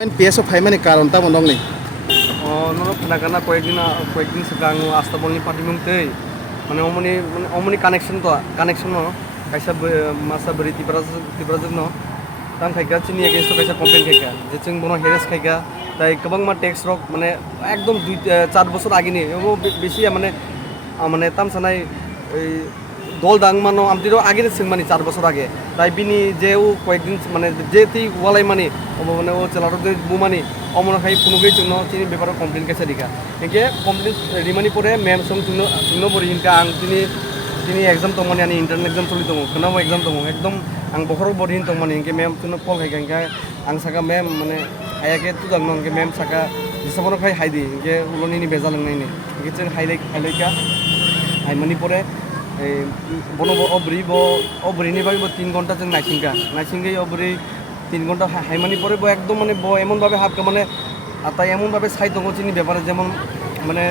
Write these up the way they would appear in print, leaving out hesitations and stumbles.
PSO फाइमानि कारण ता mondong ni নরক নাগানা কয়েকদিন সিগাং আস্তাবলনি পাটিমুংতেই মানে অমনি কানেকশন কাইসা মাসা বরি তিব্রাজक no tam খাইগা চিনি এগেইনস্ট কাইসা কমপ্লেন খাইগা যে जों বনো হেরেস খাইগা তাই गोबां मा टेक्स रक মানে একদম 2-4 বছর আগে নি বেশি মানে তাম সানাই এই দল দাং মানো আমতিরো আগে সিংমানি 4 বছর আগে তাই বিনি যে ও কয়েকদিন মানে যেতি ওয়ালাই মানি মানে ও চেলারক যে বুমানি অমনা খাই কুনুগৈ जोंनो চিনি ব্যাপারে কমপ্লেন কাইসা দিকা একে কমপ্লেন রিমানি পরে মেম সং जोंनो বরি ইনকা আং তিনি एग्जाम तंगमानि आंनि इन्टारनेल एग्जाम सलि दङ खोनाव एग्जाम दङ एकदम आं बखराव बरिन तंगमानि इनके मेम जोंनो कल खाइगा आं साका मेम माने हायाके तुजांनो इनके मेम साका जिसाबनो खाइ हाइदि इनके उलनिनि बेजा लोंनायनि इनके जों हाइलाइका हाइमानि परे এই বনো অবরিনি বাকি 3 ঘন্টা जों নাইসিংগৈ অবরি 3 ঘন্টা হাইমানি পরে একদম মানে এমনভাবে হাতকা মানে তাই এমনভাবে সাই দङ চিনি ব্যাপারে যেমন মানে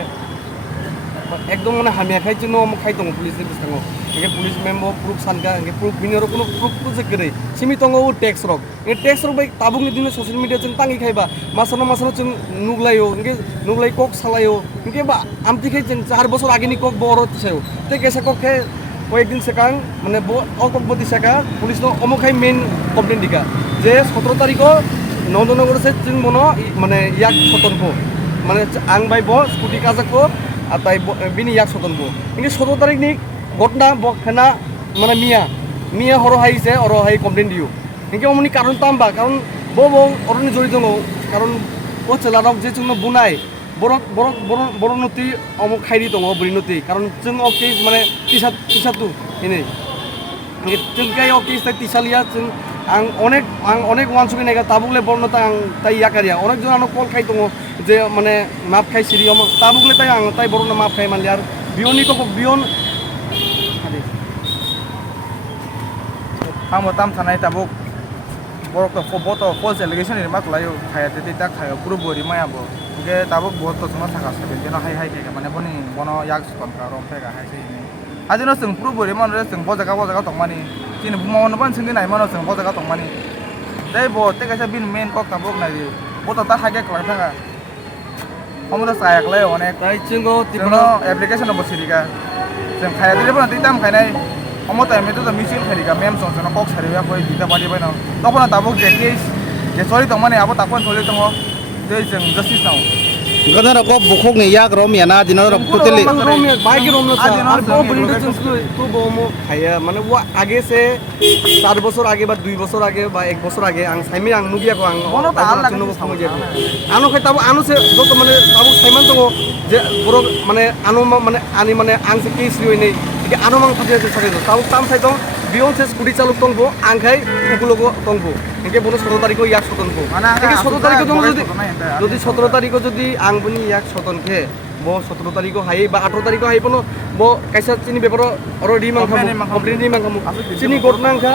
একদম মানে হামিয়া খাই जोंनो খাই दङ পুলিশनि बिस्ताङाव इनके पुलिस मेम्बर प्रुफ सानका इनके प्रुफ बिनिरो कोनो प्रुफ प्रोजेक्ट गरै सिमि दङ उ टेक्स रक ए टेक्स रक बाय ताबुंनि दिनो ससियेल मिडिया जों तांगि खायबा मासानो जों नुगलायो इनके नुगलाय कक सालायो इनके बा आमतिखै जों 4 বছর আগেनि कक बर तिसायो ते केसा कक खे কয়েকদিন সেকাং মানে অকক বদি সাকা পুলিশ তো অমখাই মেইন কমপ্লেন দিকা যে 17 তারিখ নন্দনগর সে जों বনো মানে ইয়াক সতর্ক মানে আং বাই ব স্কুটি কাজাকো আতাই বিনি ইয়াক সতর্ক ইনকে 17 তারিখ নি ঘটনা বখানা মানে মিয়া হর হাইছে অর হাই কমপ্লেন দিও ইনকে অমনি কারণ তামবা কারণ বো অরনি জড়িত দङ কারণ ও চেলারক যে जोंनो বুনাই বরনতি অমক খাইরি দङ বরিনতি কারণ जों অকে মানে টিসাতু ইনে ইনকে जों গাই অকে টিসালিয়া जों आं अनेक वानसुगि नायगा ताबुगले बर्नता आं ताइ याकारिया अनेक जन आनो कल खाइ दङ जे माने माप खाइ सिरि ताबुगले ताइ आं ताइ बरनो माप खाइ मानले आर बियननि को बियन आंबो ताम थानाय ताबुक बरक तो फबो तो फल्स एलिगेशन नि मा खलायो खायाते ता खायो पुरो बोरि मायाबो के ताबुक बहुत तो जोंना थाखा साबे जेनो हाइ के माने बनो याक सनका रमफेगा हाइ सै आजिनो जों पुरो बोरि मान जों बजागा तंमानि चिन बुमावन बन सिंदि नाय मानो जों बजागा तंमानि दै बो ते कासा बिन मेन कक ताबुक नाय बो तो ता हागे क्लांथागा हमनो सायाखलाय अनेक ताइ जोंगो तिबनो एप्लिकेशन बसिरिगा जों खायाते बन तिताम खायनाय अमता मेतो तो मिसिल खरिगा मेम संसनो कक सारिबा कोइ दिता बादि बायनो तखना ताबुक जे केस जे सरि तंमानि आबो तापन सरि दङ दै जों जस्टिस नाव गदर को बुखोक नि याक रम याना दिनो रम टोटली बाइक रोम ना আর বো বরিন তো বো মো খায়া মানে ও আগে সে 4 বছর আগে বা 2 বছর আগে বা 1 বছর আগে আং সাইমি আং নুগিয়াকো আং বনো তা আল লাগে আনো খাই তাবো আনো সে যত মানে তাবো সাইমান দङ যে বড় মানে আনো মানে আনি মানে আং সে কেস রই nei ইকে আনো মাং থাকে যে থাকে তাবো তাম সাই দङ বিয়ন সে স্কুটি চালক দংবো আং খাই উগুলোগো দংবো ইকে বনো 17 তারিখ ইয়াক সতনবো ইকে 17 তারিখ দङ যদি 17 তারিখ যদি আং বনি ইয়াক সতনকে বো 17 তারিখ হাই বা 18 তারিখ হাই বনো বো কাইসা চিনি ব্যাপার অলরেডি কমপ্লেন দি মাংখামু চিনি গটনাংখা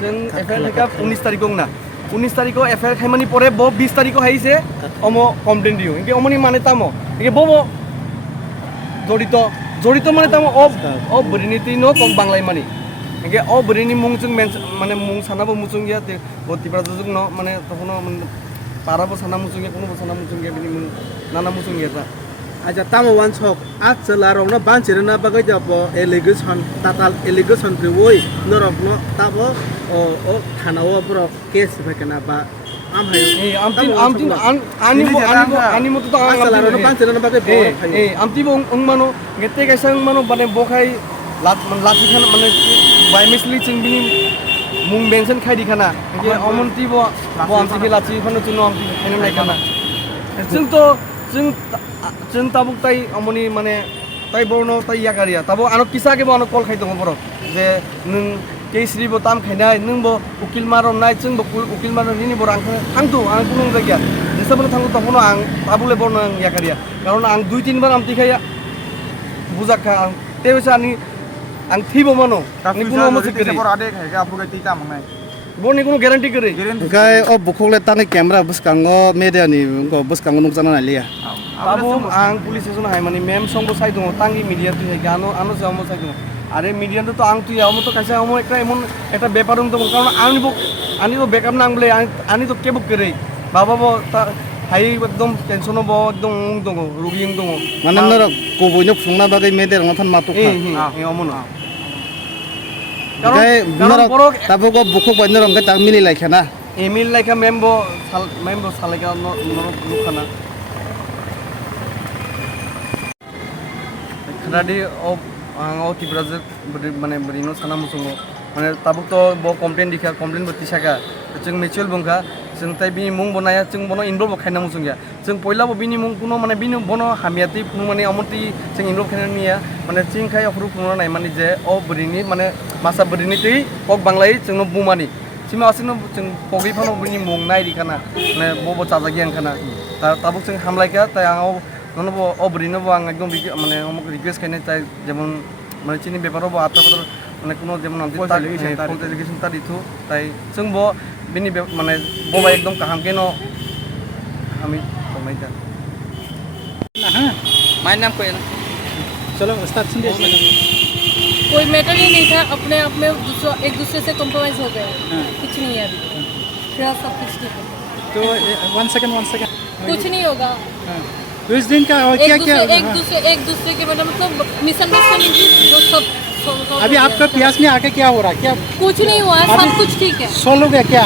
जों एफआईआर लेखा 19 तारिख ना 19 तारिख एफआईआर खाइमानि परे बो 20 तारिख हाइसे अमो कमप्लेन दियो इनके अमनि माने तामो इनके बो जड़ित माने तामो ओ बरिनिति नो कम बांगलाय मानि इनके ओ बरिनि मुं जों माने मुं सानाबो मुचुं गया ते बतिब्रा जों न माने तखनो पाराबो साना मुचुं गया कोनो साना मुचुं गया बिनि मुं नाना मुचुं गया aja tamo wan sok at celarong na ban cirena bagai jabo allegation tatal allegation priwoi norok no tabo o thanawo bro case bekana ba am hayo ani mo to ang celarong na ban cirena bagai bo amti bo ungmano ngete kaisa ungmano bane bokai lati khana mane by misli chingbini mung mention khai dikhana ge omonti bo amti ke lati khano chuno amti khana nai kana जों Tabuk ताइ अमनि माने ताइ बरनो ताइ याकारिया ताबो आनो किसाके बो आनो कल खाइ दङ बर जे नों केसरि बो ताम खाइनाय नों बो उकिल मारन नाय जों बो उकिल मारन नि बर आंथु आं कुनु जायगा जेसाबनो थांगो तखनो आं ताबुले बरनो याकारिया कारण आं 2-3 बार आमति खाया बुजाखा आं तेबेसा आं थैबो मानो नि कुनु मसे करे बर आदे खायगा आपुगा तिता मंगनाय बरनि कुनु ग्यारान्टी करे गाय ओ बुखोकले ताने कैमरा बसकांगो मेडिया नि बसकांगो नुकजाना नालिया ताबो आं पुलिस स्टेशन हाय माने मेम संबो साइ दङ तांगि मीडिया तु हे गानो आनो जामो साइ दङ আরে মিডিয়াতে তো আং তুই আমার তো কাছে আমার একটা এমন একটা ব্যাপার তো কারণ আনি তো বেকার না বলে আনি তো কেবক করে বাবা তা হাই একদম টেনশন হবো একদম দङ রুগী দङ মানে নরক কবইনো ফুংনা বাগै মেদে রঙথান মাতো অমন কারণ নরক তাবো গো বুকুক বাইনো রঙ তাক মিলি লাইখানা এমিল লাইকা মেম্বো সালাইকা নরক লুখানা খানাদি ও ত্রিপুরাজों মানে বরিनो साना मुसुङो माने ताबुक तो बो कमप्लेन दिखा कमप्लेन बति साका जों मिचुअल बुंखा जों ताइ बिनि मुं बनाया जों बनो इनभल्व खायना मुसुङिया जों पहिलाबो बिनि मुं कुनो माने बिनि बनो हामियाति कुनो माने अमति जों इनभल्व खायना निया माने चिंखाय अफ्रु कुनो नाय माने जे ओ बरिनि माने मासा बरिनि तै पक बांलाय जोंनो बुमानि सिमा आसिनो जों पगै फानो बिनि मुं नाय दिखाना माने बबो चाजागि आंखाना ताबुक जों हामलायका ताइ आङो ननबो ओ बरिनो आं एकदम माने अमुक रिक्वेस्ट खायना ताइ जेमन মানে চিনি ব্যাপারও আত্মাপত্র মানে কোনো যেমন এলিগেশন তা দিথু তাই जों ब बिनि মানে बबा एकदम काहामके न আমি কমাই যা माय नाम कोयल চলো স্টার্ট শুনতে कोई मैटर ही नहीं था अपने आप में एक दूसरे से कॉम्प्रोमाइज हो गए कुछ नहीं है अभी फिर सब कुछ ठीक है তো 1 सेकंड कुछ नहीं होगा तो इस दिन का और क्या क्या एक दूसरे के मतलब मिसअंडरस्टैंडिंग जो सब अभी आपका प्यास में आके क्या हो रहा है क्या कुछ नहीं हुआ है सब कुछ ठीक है सोल्व हो गया क्या